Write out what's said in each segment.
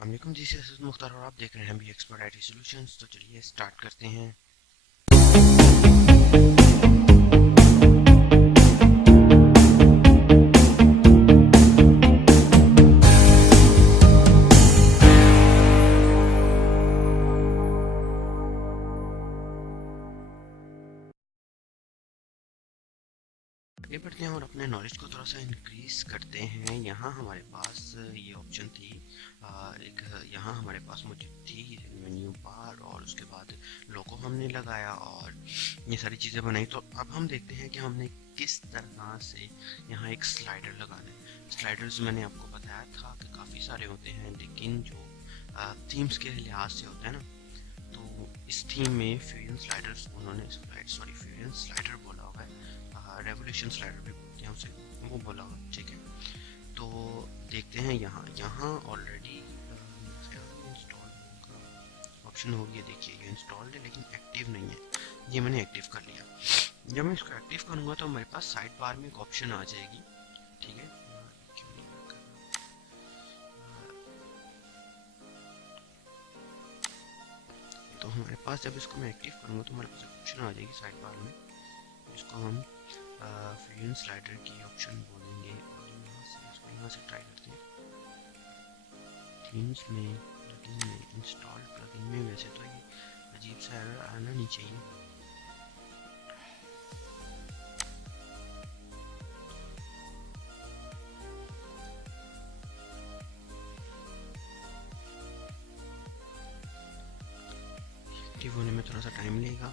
वालेकुम जी, असद मुख्तार और आप देख रहे हैं बी एक्सपर्ट आईटी सॉल्यूशंस। तो चलिए स्टार्ट करते हैं। आगे बढ़ते हैं और अपने नॉलेज को थोड़ा सा इंक्रीज करते हैं। यहाँ हमारे पास ये ऑप्शन थी, एक यहाँ हमारे पास मौजूद थी मेन्यू बार, और उसके बाद लोगो हमने लगाया और ये सारी चीज़ें बनाई। तो अब हम देखते हैं कि हमने किस तरह से यहाँ एक स्लाइडर लगाना है। स्लाइडर्स मैंने आपको बताया था कि काफ़ी सारे होते हैं, लेकिन जो थीम्स के लिहाज से होते हैं ना, तो इस थीम में फ्यूजन स्लाइडर्स उन्होंने फ्यूजन स्लाइडर बोला हुआ है, रेवोल्यूशन स्लाइडर भी बोलते हैं उसे, वो बोला हुआ है, ठीक है। तो देखते हैं यहाँ यहाँ ऑलरेडी इंस्टॉल का ऑप्शन हो गया। देखिए ये इंस्टॉल्ड है लेकिन एक्टिव नहीं है, ये मैंने एक्टिव कर लिया। जब मैं इसको एक्टिव करूँगा तो हमारे पास साइड बार में एक ऑप्शन आ जाएगी, ठीक है। तो हमारे पास जब इसको मैं एक्टिव करूँगा तो हमारे पास ऑप्शन आ जाएगी साइड बार में, जिसको हम फ्यूजन स्लाइडर की ऑप्शन बोलेंगे। और यहाँ से ट्राई करते हैं। थीम्स में, प्लगइन में, इंस्टॉल प्लगइन में, वैसे तो ये अजीब सा एरर आना नहीं चाहिए। एक्टिव होने में थोड़ा सा टाइम लेगा।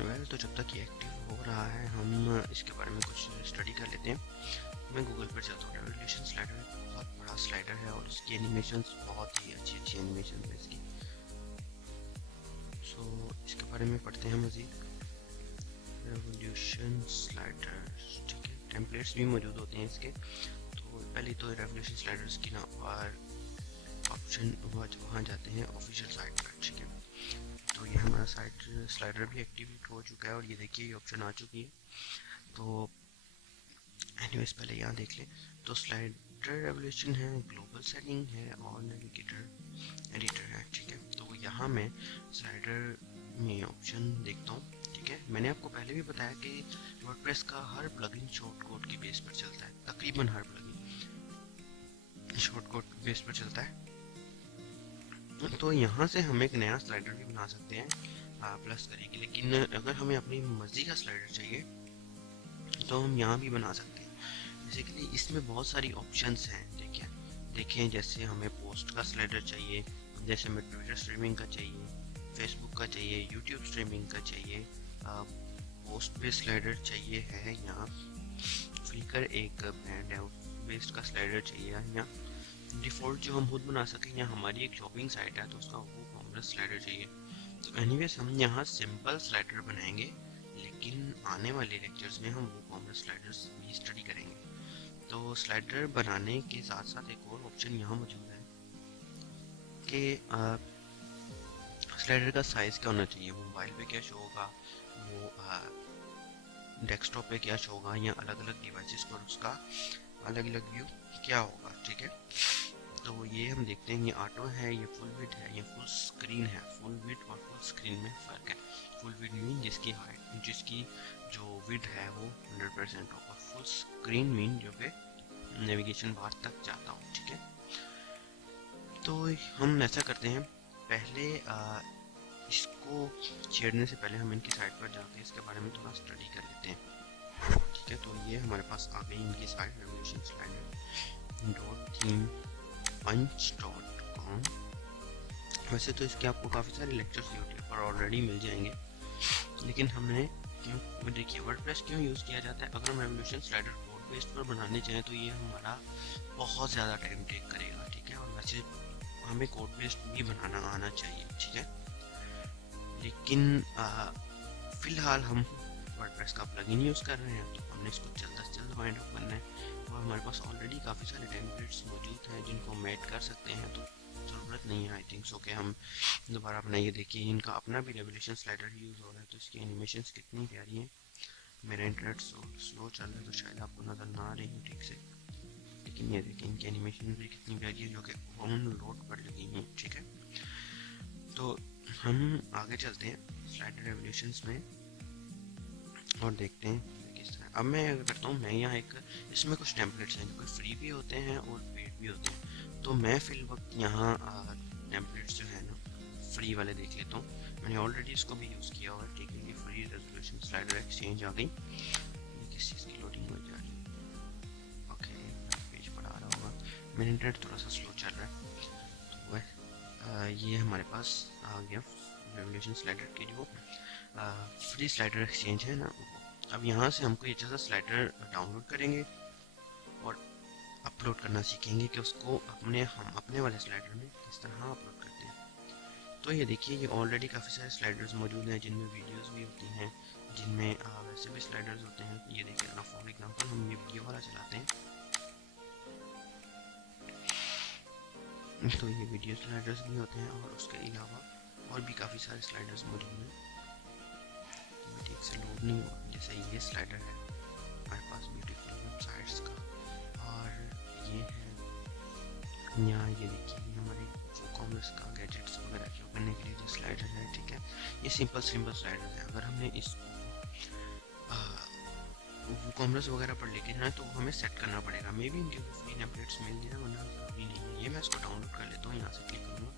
वेल, तो जब तक ये एक्टिव हो रहा है हम इसके बारे में कुछ स्टडी कर लेते हैं। मैं गूगल पर जाता हूँ। रेवोल्यूशन स्लाइडर बहुत बड़ा स्लाइडर है और इसकी एनिमेशंस बहुत ही अच्छी अच्छी एनिमेशन है इसकी। सो इसके बारे में पढ़ते हैं मज़ीद। रेवोल्यूशन स्लाइडर, ठीक है। टेम्पलेट्स भी मौजूद होते हैं इसके। तो पहले तो रेवोल्यूशन स्लाइडर्स की ना और ऑप्शन वहाँ जाते हैं ऑफिशियल साइट पर, ठीक है। तो ये हमारा साइट स्लाइडर भी एक्टिवेट हो चुका है और ये देखिए ये ऑप्शन आ चुकी है। तो एनीवेज पहले यहाँ देख लें। तो स्लाइडर रेवोल्यूशन है, ग्लोबल सेटिंग है और नेविगेटर एडिटर है, ठीक है। तो यहाँ मैं स्लाइडर में ऑप्शन देखता हूँ, ठीक है। मैंने आपको पहले भी बताया कि वर्डप्रेस का हर प्लगइन शॉर्टकट की बेस पर चलता है, तकरीबन हर प्लगइन शॉर्टकट की बेस पर चलता है। तो यहाँ से हम एक नया स्लाइडर भी बना सकते हैं प्लस करेंगे, लेकिन अगर हमें अपनी मर्जी का स्लाइडर चाहिए तो हम यहाँ भी बना सकते हैं। बेसिकली इसमें बहुत सारी ऑप्शंस हैं। देखें जैसे हमें पोस्ट का स्लाइडर चाहिए, जैसे हमें ट्विटर स्ट्रीमिंग का चाहिए, फेसबुक का चाहिए, यूट्यूब स्ट्रीमिंग का चाहिए, पोस्ट पे स्लाइडर चाहिए है यहाँ, फ्लिकर एक ब्रांड है बेस्ड का स्लाइडर चाहिए यहाँ, डिफ़ॉल्ट जो हम खुद बना सकें, या हमारी एक शॉपिंग साइट है तो उसका वो कॉमर्स स्लाइडर चाहिए। तो एनीवेज हम यहाँ सिंपल स्लाइडर बनाएंगे, लेकिन आने वाले लेक्चर्स में हम वो कॉमर्स स्लाइडर्स भी स्टडी करेंगे। तो स्लाइडर बनाने के साथ साथ एक और ऑप्शन यहाँ मौजूद है कि स्लाइडर का साइज़ क्या होना चाहिए, वो मोबाइल पे क्या शो होगा, वो डेस्कटॉप पे क्या शो होगा, या अलग अलग डिवाइसेस पर उसका अलग अलग व्यू क्या होगा, ठीक है। तो ये हम देखते हैं, ये ऑटो है, ये फुल विड है, ये फुल स्क्रीन है। फुल विड और फुल स्क्रीन में फ़र्क है। फुल विड मीन जिसकी हाइट, जिसकी जो विड है वो 100% हो, और फुल स्क्रीन मीन जो कि नेविगेशन बार तक जाता हूँ, ठीक है। तो हम ऐसा करते हैं, पहले इसको छेड़ने से पहले हम इनकी साइट पर जाके इसके बारे में थोड़ा स्टडी कर लेते हैं, ठीक है। तो ये हमारे पास आ गई इनकी site, revolution slider dot theme punch.com। वैसे तो इसके आपको काफ़ी सारे लेक्चर्स यूट्यूब पर ऑलरेडी मिल जाएंगे, लेकिन हमने क्यों, देखिए वर्डप्रेस क्यों यूज़ किया जाता है। अगर हम रेवोल्यूशन स्लाइडर कोड बेस्ड पर बनाने चाहें तो ये हमारा बहुत ज़्यादा टाइम टेक करेगा, ठीक है। और वैसे हमें कोड बेस्ड भी बनाना आना चाहिए, ठीक है। लेकिन फ़िलहाल हम वर्डप्रेस का प्लगइन यूज़ कर रहे हैं, तो हमने इसको जल्द से जल्द वाइंड अप करना है। और हमारे पास ऑलरेडी काफ़ी सारे टेम्पलेट्स मौजूद हैं जिनको हम ऐड कर सकते हैं। तो ज़रूरत नहीं है आई थिंक सो कि हम दोबारा बनाइए। देखिए इनका अपना भी रेवोल्यूशन स्लाइडर ही यूज़ हो रहा है, तो इसकी एनिमेशंस कितनी प्यारी हैं। मेरा इंटरनेट स्लो चल रहा है तो शायद आपको नज़र ना आ रही हो ठीक से, लेकिन ये देखिए इनकी एनिमेशन भी कितनी प्यारी है जो कि ऑन लोड पर लगी हुई है। ठीक है, तो हम आगे चलते हैं स्लाइडर रेवोल्यूशंस में और देखते हैं किस तरह। अब मैं करता हूँ, मैं यहाँ एक इसमें कुछ टेम्पलेट्स हैं जो फ्री भी होते हैं और पेड भी होते हैं, तो मैं फिल वक्त यहाँ टेम्पलेट्स जो है ना फ्री वाले देख लेता हूँ। मैंने ऑलरेडी इसको भी यूज़ किया हुआ है। ठीक है, ये फ्री रेजोल्यूशन स्लाइडर एक्सचेंज आ गई। ये किस चीज़ की लोडिंग हो जा रही है? ओके, पेज पर आ रहा होगा, मेरा इंटरनेट थोड़ा सा स्लो चल रहा है। तो वह ये हमारे पास आ गया रेवोल्यूशन स्लाइडर की जो फ्री स्लाइडर एक्सचेंज है ना। अब यहाँ से हमको ये जैसा स्लाइडर डाउनलोड करेंगे और अपलोड करना सीखेंगे कि उसको हम अपने वाले स्लाइडर में किस तरह अपलोड करते हैं। तो ये देखिए ये ऑलरेडी काफ़ी सारे स्लाइडर्स मौजूद हैं जिनमें वीडियोस भी होती हैं, जिनमें वैसे भी स्लाइडर्स होते हैं। ये देखिए ना, फॉर एग्जांपल हम ये वीडियो वाला चलाते हैं तो ये वीडियो स्लाइडर्स भी होते हैं और उसके अलावा और भी काफ़ी सारे स्लाइडर्स मौजूद हैं। ठीक से लोड नहीं हुआ, जैसे ये स्लाइडर है हमारे पास ब्यूटीफुल वेबसाइट्स का, और ये है यहाँ ये देखिए हमारे कॉमर्स का गैजेट्स वगैरह के करने के लिए जो स्लाइडर है। ठीक है, ये सिंपल स्लाइडर है। अगर हमने इस कॉमर्स वगैरह पर लेके जाना है तो हमें सेट करना पड़ेगा। मे बी इनके फ्री टेम्पलेट्स मिल जाए, वरना ज़रूरी नहीं है। ये मैं इसको डाउनलोड कर लेता हूँ, यहाँ से क्लिक करूँगा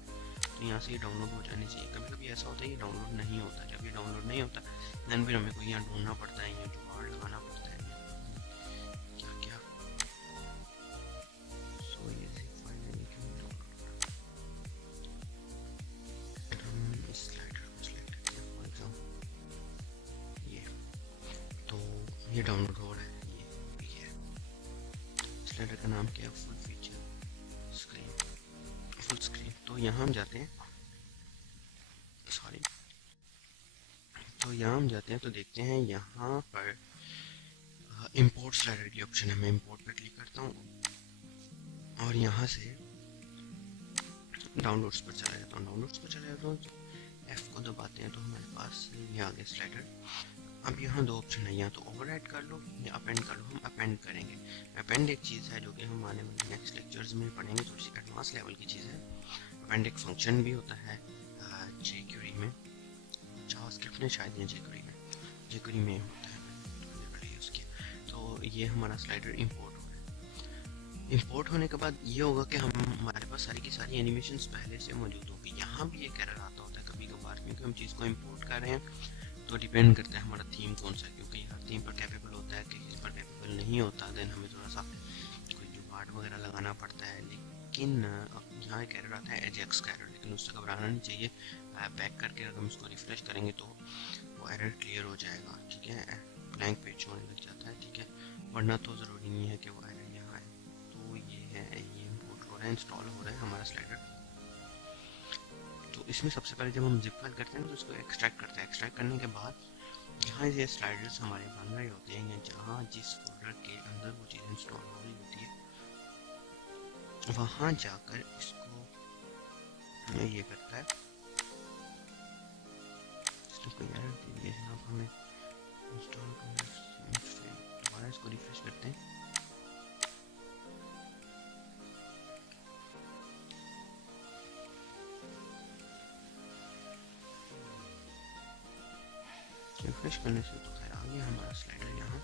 तो यहाँ से ये डाउनलोड हो जानी चाहिए। कभी कभी ऐसा होता है ये डाउनलोड नहीं होता। जब ये डाउनलोड नहीं होता देन फिर हमें कोई यहाँ ढूंढना पड़ता है, या जुगाड़ लगाना पड़ता है क्या क्या। सो ये फाइनली हम इस स्लाइडर को सिलेक्ट करते हैं फॉर एग्जाम्पल ये, तो ये डाउनलोड हो रहा है। ये स्लाइडर का नाम क्या है? Full feature screen, full screen. तो यहाँ हम जाते हैं, सॉरी, तो यहाँ हम जाते हैं तो देखते हैं यहाँ पर इंपोर्ट स्लाइडर की ऑप्शन है। मैं इंपोर्ट पर क्लिक करता हूँ और यहाँ से डाउनलोड्स पर चला जाता हूँ। डाउनलोड्स पर चला जाता हूँ तो F को दबाते हैं तो हमारे पास ये आ गया स्लाइडर। अब यहाँ दो ऑप्शन है, या तो ओवरराइट कर लो या अपेंड कर लो। हम अपेंड करेंगे। अपेंड एक चीज़ है जो कि हम आने वाले नेक्स्ट लेक्चर्स में पढ़ेंगे, थोड़ी सी एडवांस लेवल की चीज़ है। अपेंड एक फंक्शन भी होता है jQuery में, जावास्क्रिप्ट में शायद, या jQuery में होता है उसकी। तो ये हमारा स्लाइडर इंपोर्ट हो रहा है। इंपोर्ट होने के बाद ये होगा कि हमारे पास सारी की सारी एनिमेशंस पहले से मौजूद होगी। यहाँ भी एक एरर आता होता है कभी कभार, क्योंकि हम चीज़ को इंपोर्ट कर रहे हैं तो डिपेंड करता है हमारा थीम कौन सा है, क्योंकि हर थीम पर कैपेबल होता है, किसी पर कैपेबल नहीं होता। देन हमें थोड़ा सा कोई जुगाड़ वगैरह लगाना पड़ता है। लेकिन अब यहाँ एक एरर आता है एजेक्स का एरर, लेकिन उससे घबराना नहीं चाहिए। बैक करके अगर हम इसको रिफ्रेश करेंगे तो वो एरर क्लियर हो जाएगा। ठीक है, ब्लैंक पेज होने लग जाता है। ठीक है, वरना तो ज़रूरी नहीं है कि वो एरर यहाँ आए। तो ये है, ये इम्पोर्ट हो रहा है, इंस्टॉल हो रहा है हमारा स्लाइडर। तो इसमें सबसे पहले जब हम जिप फाइल करते हैं तो उसको एक्सट्रैक्ट करते हैं। एक्सट्रैक्ट करने के बाद जहाँ ये स्लाइडर्स हमारे बन रहे होते हैं, या जहाँ जिस फोल्डर के अंदर वो चीज़ इंस्टॉल हो रही होती है, वहाँ जाकर इसको ये करता है। इसमें कोई एरर दे दिया जनाब हमें, इंस्टॉल दोबारा इसको रिफ्रेश करते हैं। रिफ्रेश करने से तो खैर आ गया हमारा स्लाइडर यहाँ।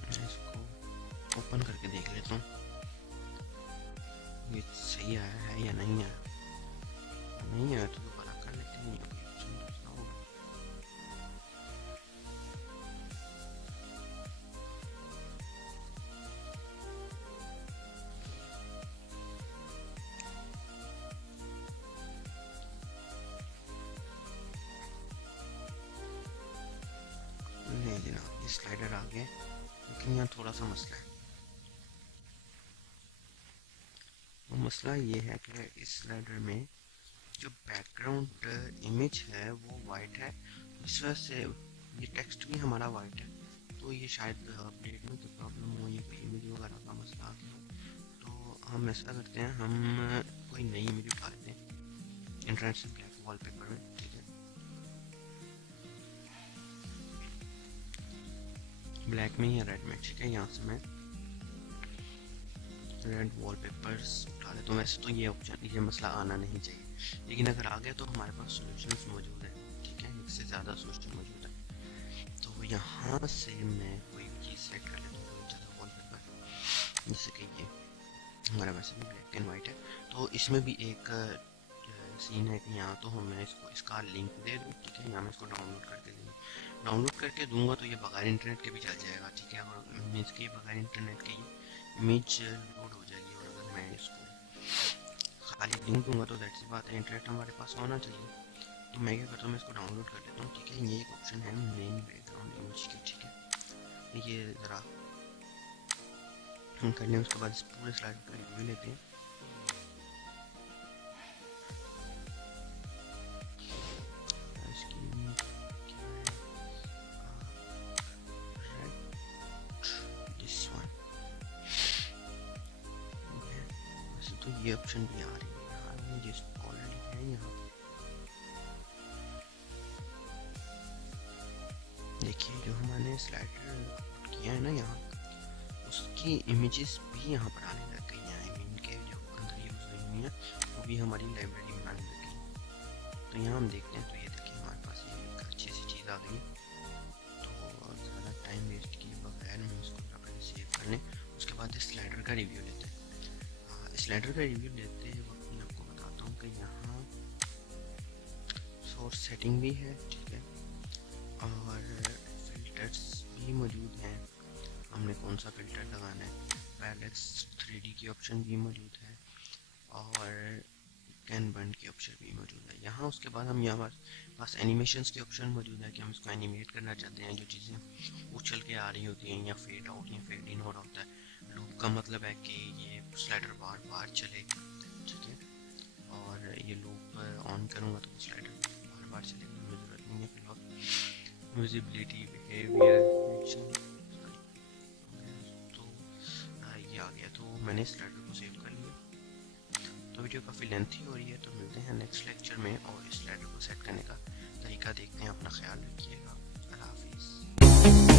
मैं इसको ओपन करके देख लेता हूँ ये सही आया है या नहीं आया। नहीं आया तो दोबारा कर लेते हैं, कोई ऑप्शन दूसरा होगा। नहीं जनाब, ये स्लाइडर आ गया, लेकिन यहाँ थोड़ा सा मसला है। वो मसला ये है कि इस स्लाइडर में जो बैकग्राउंड इमेज है वो वाइट है, इस वजह से ये टेक्स्ट भी हमारा वाइट है। तो ये शायद अपडेट में कोई प्रॉब्लम हो, ये कोई इमेज वगैरह का मसला आ गया। तो हम ऐसा करते हैं, हम कोई नई इमेज उठा लेते हैं इंटरनेट से ब्लैक वॉलपेपर में, ठीक है। ब्लैक में या रेड में, ठीक है। यहाँ से मैं रेड वॉलपेपर्स उठा लेता हूँ। वैसे तो ये ऑप्शन, ये मसला आना नहीं चाहिए, लेकिन अगर आ गया तो हमारे पास सॉल्यूशंस मौजूद है, ठीक है। एक से ज़्यादा सॉल्यूशन मौजूद है। तो यहाँ से मैं कोई भी चीज़ सेलेक्ट कर लेता हूँ, कोई ज़्यादा वॉलपेपर, जैसे कि ये हमारा वैसे भी ब्लैक एंड वाइट है। तो इसमें भी एक सीन है कि यहाँ तो मैं इसका लिंक दे दूँ, ठीक है। यहाँ मैं इसको डाउनलोड करके दूंगा तो ये बगैर इंटरनेट के भी चल जाएगा, ठीक है। और इमेज के बगैर इंटरनेट के इमेज लोड हो जाएगी। और अगर मैं इसको खाली लिंक दूंगा तो दैट सी बात है, इंटरनेट हमारे पास होना चाहिए। तो मैं क्या करता हूँ, मैं इसको डाउनलोड कर लेता हूँ, ठीक है। ये एक ऑप्शन है मेन बैकग्राउंड इमेज की, ठीक है। ये ज़रा हम कर लें, उसके बाद इस पूरे स्लाइड का रिव्यू लेते हैं। तो ये ऑप्शन भी आ रही है यहाँ, जिस ऑलरेडी है यहाँ पे देखिए, जो हमने स्लाइडर किया है ना यहाँ, उसकी इमेजेस भी यहाँ पर आने लग गई हैं। इनके जो अंदर यूज हुई है वो भी हमारी लाइब्रेरी में आने लग गई। तो यहाँ हम देखते हैं, तो ये देखिए हमारे पास ये एक अच्छी सी चीज़ आ गई। तो ज़्यादा टाइम वेस्ट किए बगैर हम इसको पहले सेव कर लें, उसके बाद इस स्लाइडर का रिव्यू लेते हैं। स्लाइडर का रिव्यू लेते वक्त मैं आपको बताता हूँ कि यहाँ सोर्स सेटिंग भी है, ठीक है। और फिल्टर्स भी मौजूद हैं, हमने कौन सा फ़िल्टर लगाना है। पैलेट्स 3D की ऑप्शन भी मौजूद है, और कैन बर्न की ऑप्शन भी मौजूद है यहाँ। उसके बाद हम यहाँ पास एनिमेशंस की ऑप्शन मौजूद है कि हम इसको एनिमेट करना चाहते हैं, जो चीज़ें उछल के आ रही होती हैं, या फेड आउट या फेड इन हो रहा होता है। लूप का मतलब है कि ये स्लाइडर बार बार चले, ठीक है। और ये लूप ऑन करूँगा तो स्लाइडर बार बार चलेगा, मुझे ज़रूरत नहीं है फिलहाल। विजिबिलिटी, बिहेवियर, एक्शन, तो ये आ गया। तो मैंने स्लाइडर को सेव कर लिया। तो वीडियो काफ़ी लेंथी हो रही है, तो मिलते हैं नेक्स्ट लेक्चर में, और इस स्लाइडर को सेट करने का तरीका देखते हैं। अपना ख्याल रखिएगा। अल्लाह हाफिज़।